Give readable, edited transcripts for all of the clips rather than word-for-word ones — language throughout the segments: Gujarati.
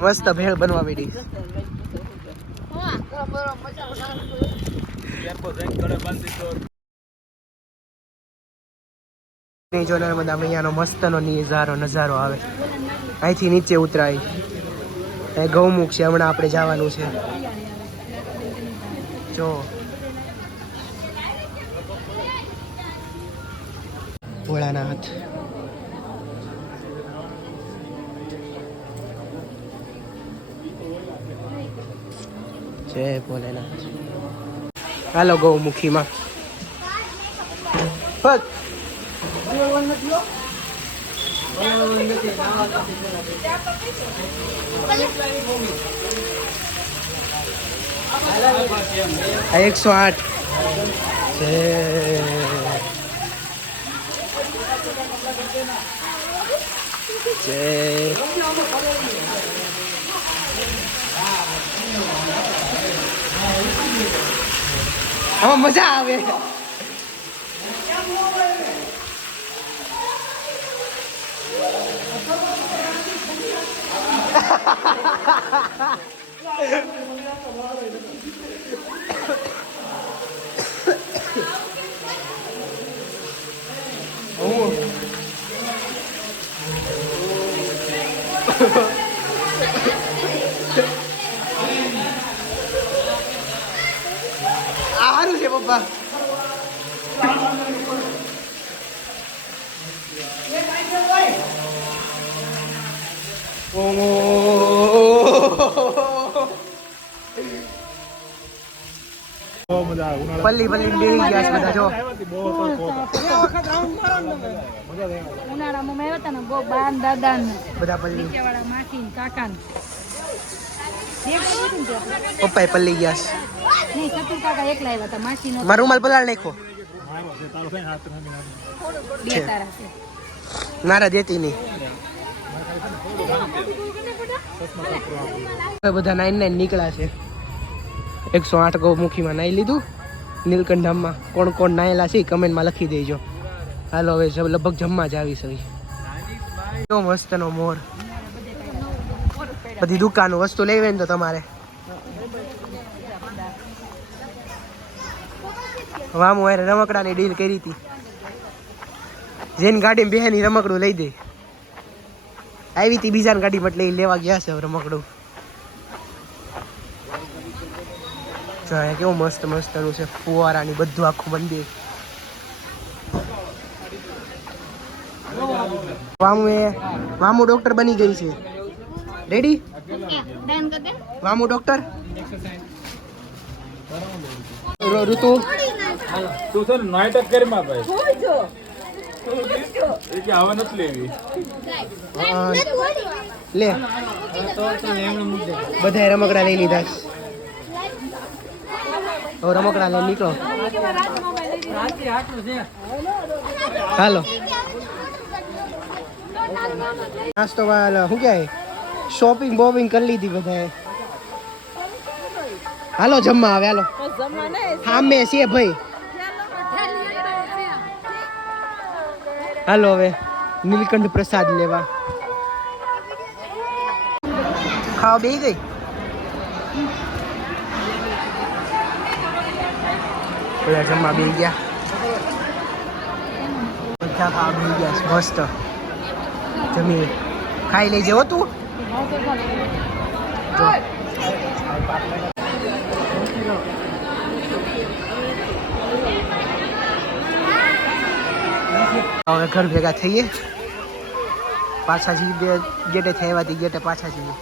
મસ્ત ભેળ બનવા માંડી. જો નર્મદા મૈયાનો મસ્તનો નજારો આવે. અહીંથી નીચે ઉતરાય. ગૌમુખ છે, હમણાં આપણે જવાનું છે. જો ભોળાનાથ. જય ભોલેનાથ. હાલો ગૌમુખીમાં. આ 108 છે. આમાં મજા આવે. સારું છે પપ્પા. પલ્લી બેહી ગયા છે બધા. જો ઉનાળામાં આવ્યા હતા ને બહુ બાન દાદા ને બધા પલ્લી વાળા માસી કાકા પપ્પા પલ્લી ગયા છે. નહીં કપિલ કાકા એકલા આવ્યા હતા. માસી નો મારો રૂમાલ પલાળ નાખો. બે તારા છે. નારા દેતી નહીં. બધા 99 નીકળ્યા છે. 108 ગૌમુખીમાં નાઈ લીધું. નીલકંઠામાં કોણ કોણ નાયેલા છે કમેન્ટમાં લખી દેજો. હાલો હવે લગભગ જમવા જ આવીશ. હવે મસ્તનો મોર. બધી દુકાનો વસ્તુ લેવી ને તો તમારે વામું હારે રમકડાની ડીલ કરી હતી. જેની ગાડીમાં બેહેની રમકડું લઈ દે. આવી હતી બીજાની ગાડીમાં એટલે લેવા ગયા છે રમકડું. કેવું મસ્ત મસ્તનું છે. ફુવારાની બધું આખું મંદિર. વામુ ડોક્ટર બની ગઈ છે. રેડી વામુ ડોક્ટર. ઋતુ તું છે નાટક કરી માં ભાઈ એ કે આવા નથી લેવી લે. બધા રમકડા લઈ લીધા. રમકડા લઈ નીકળો. હાલો નાસ્તો શું કહેવાય શોપિંગ બોપિંગ કરી લીધી બધાએ. હાલો જમવા આવે. હાલો સામે છે ભાઈ. હાલો હવે નીલકંઠ પ્રસાદ લેવા. ખાવા બેસી ગઈ. બધા જમવા બેસી ગયા. બધા ખાવા બેસી ગયા છે. મસ્ત જમી ખાઈ લેજે હો તું. હવે ઘર ભેગા થઈએ. પાછા જઈએ ગેટે થઈ આવ્યા ગેટે પાછા જઈએ.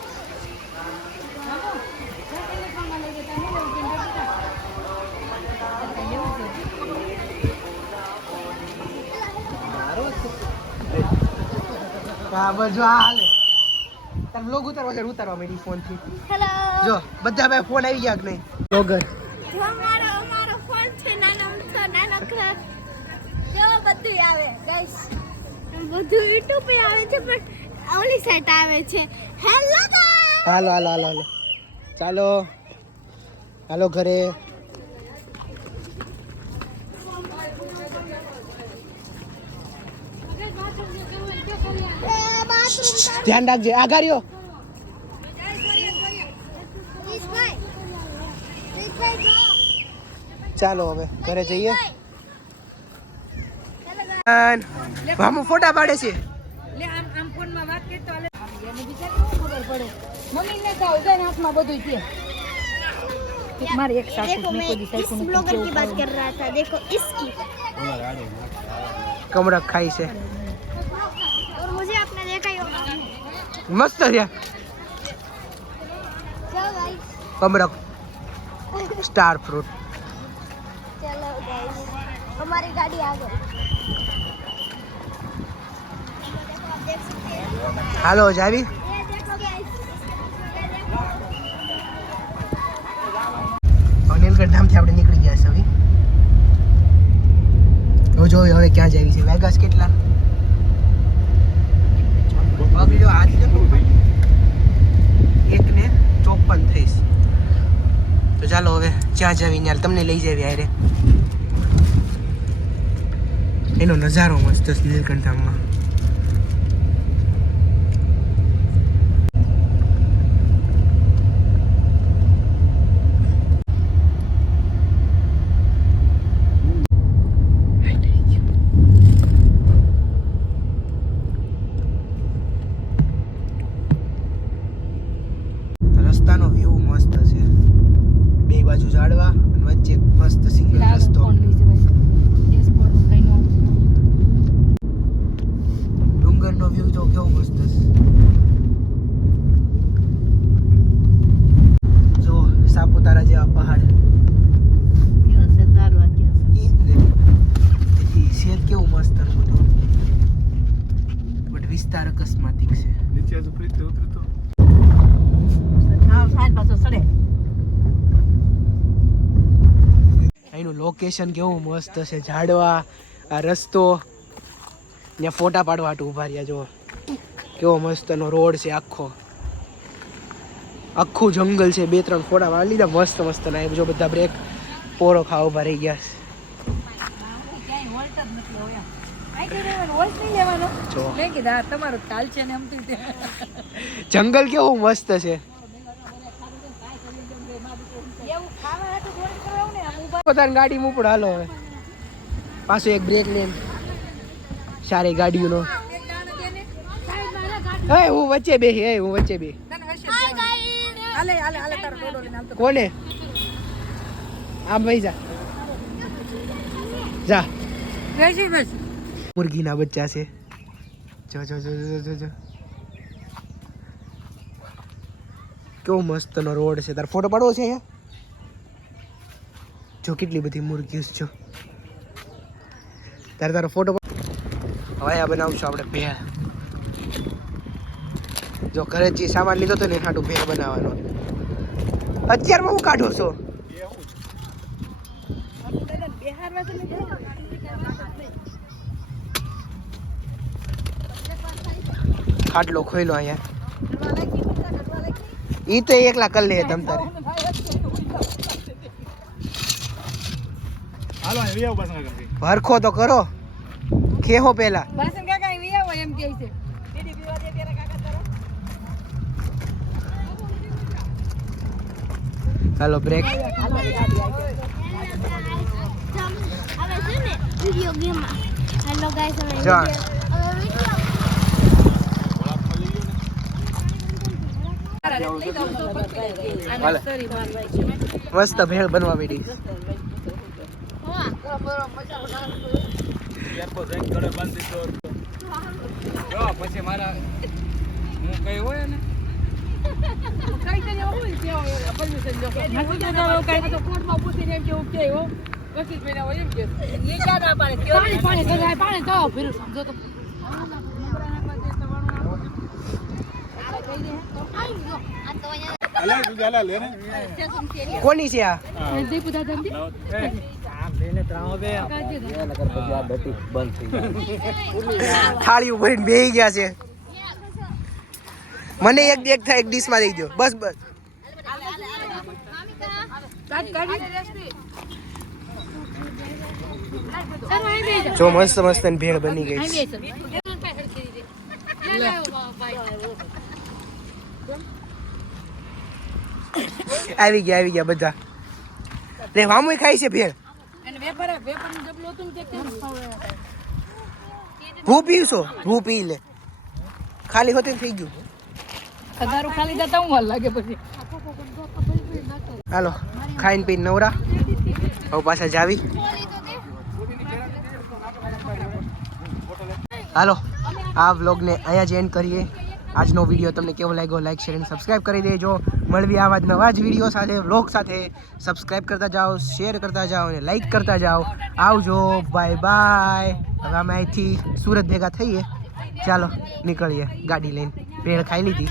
હા બસ જો હાલે. તાર બ્લોગ ઉતારવા છે ઉતારવા માંડી ફોન થી. હેલો જો બધા ભાઈ ફોન આવી ગયા કે નહીં. બ્લોગર જો અમારો ફોન છે નાનો ક્રાક કેવો બધું આવે ગાઈસ. બધું YouTube पे આવે છે પણ ઓલી સાઈટ આવે છે. Hello guys. હાલો હાલો હાલો હાલો ચાલો હાલો ઘરે. ધ્યાન રાખજે આઘાર્યો. ચાલો હવે ઘરે જઈએ. મામુ ફોટા પાડે છે. લે આમ ફોનમાં વાત કરતો હાલે એને બીજા કેવું ખબર પડે મમ્મીને કહો જાય હાથમાં બધું છે મારે એક સાસુ देखो મેં मैं કોઈ દી इस સાસુ નથી ब्लॉगर की કેવું बात ખાવું. कर रहा था देखो इसकी કમરક ખાઈ છે. और मुझे आपने देखा ही होगा મસ્ત છે चलो गाइस કમરક સ્ટાર ફ્રૂટ. चलो गाइस हमारी गाड़ी आ गई आप देख सकते हैं હાલો જાવી. ये देखो गाइस નીલકંઠ ધામથી આપણે નીકળી ગયા છે હવે. હવે જોઈએ હવે ક્યાં જવી છે. વેગાસ કેટલા વાગે જો આજ ને 1:54 થઈશ. તો ચાલો હવે જ્યાં જવી ત્યાં તમને લઈ જાવી આરે. એનો નજારો મસ્ત છે નીલકંઠ ધામમાં. રસ્તાનો વ્યૂ મસ્ત છે. બે બાજુ ઝાડવા અને વચ્ચે મસ્ત સિંગલ રસ્તો. કોણ લઈ જવાય ડેશબોર્ડનું કઈ નો ડુંગરનો વ્યૂ તો કેવો મસ્ત છે. જો સાપુતારા જેવા પહાડ. ઈ જ ને. તેથી શેર કેવું મસ્ત ને બધું. બટ વિસ્તાર અકસ્માતિક છે. નીચે હજુ પ્રીતિ ઉતરી તો અહીંનું લોકેશન કેવું મસ્ત છે. ઝાડવા આ રસ્તો ત્યાં ફોટા પાડવા હાટુ ઊભા રહ્યા. જો કેવો મસ્તનો રોડ છે. આખું જંગલ છે. 2-3 ફોટા પાડી લીધા મસ્ત મસ્ત ના. જો બધા બ્રેક પોરો ખાવા ઊભા રહી ગયા ક્યાંય વોલ્ટ જ નથી હોયા આઈ લેવાનો વોલ્ટ નહીં લેવાનો જો. મેં કીધું આ તમારું કાલ છે ને એમ તો છે. જંગલ કેવું મસ્ત છે. એવું ખાવા હાટુ વોલ્ટ કરાવું ને આમ ઊભા પોતાની ગાડી મૂપડ હાલો હવે. પાછો એક બ્રેક લેન સારી ગાડીઓનો. એક દાણો દે ને સાઈડ મારા ગાડી હું વચ્ચે બે હું વચ્ચે બે. તને હશે હાલે હાલે હાલે તારો ડોડો લઈને આમ તો કોને આમ ભાઈ જા જા. બેસી બસ મુર્ગીના બચ્ચા છે. જો જો જો જો જો જો કેવો મસ્તનો રોડ છે. તાર ફોટો પાડવો છે અહીંયા. જો કેટલી બધી મુર્ગીઓ છે. જો તારો ફોટો હવે આ બનાવશું આપણે ભેળ. જો ઘરે જે સામાન લીધો તો ને હાટું ભેળ બનાવવાનો. અત્યારમાં હું કાઢો છો. ખાટલો ખોઈલો અહીંયા. ઈ તો એકલા કર લે તમ તારે. હાલો અહીં આવો બસ આગળ હરખો તો કરો. ખેહો પેલા. બાસન કાકા અહીં આવો એમ કહે છે ચાલો બ્રેક. હવે છે ને વિડિયો ગેમ હેલો ગાઈસ હવે જો. મસ્ત ભેળ બનવા માંડી. એરપોર્ટ રેન્ક કરે બંધ દીધો જો પછી મારા હું કઈ હોય ને કઈ તને હોય કે પરમિશન જો નથી તો કઈ તો કોર્ટમાં પૂછીને એમ કેવું કે હો 25 મહિના હોય એમ કે એ ક્યાં ના પાડે પાણી ગજાય પાણી તો ફિર સમજો તો અલે તું જાલા લે ને કોની છે આ? દીપુ દાદા દી થાળી ભરીને બેહી ગયા છે. મને એક થાય એક ડીશ માં દઈ દો બસ બસ. જો મસ્ત મસ્ત ભેળ બની ગઈ છે. આવી ગયા બધા. રે વામુય ખાય છે ભેળ. વેપારનું જબલું હતું ને તે હું પીવશો? હું પી લે. ખાલી હોતે થઈ ગયું. દારૂ ખાલી જતા હું લાગે પછી હાલો ખાઈને પીને નવરા. હવે પાછા જાવી. હાલો આ વ્લોગને અહીંયા જ એન્ડ કરીએ. આજનો વિડીયો તમને કેવો લાગ્યો લાઈક શેર અને સબસ્ક્રાઈબ કરી દેજો. મળવી આવા જ નવા જ વિડીયો સાથે વ્લોગ સાથે. સબસ્ક્રાઈબ કરતા જાઓ, શેર કરતા જાઓ અને લાઈક કરતા જાઓ. આવજો, બાય બાય. હવે અમે અહીંથી સુરત ભેગા થઈએ. ચાલો નીકળીએ ગાડી લઈને. ભેળ ખાઈ લીધી.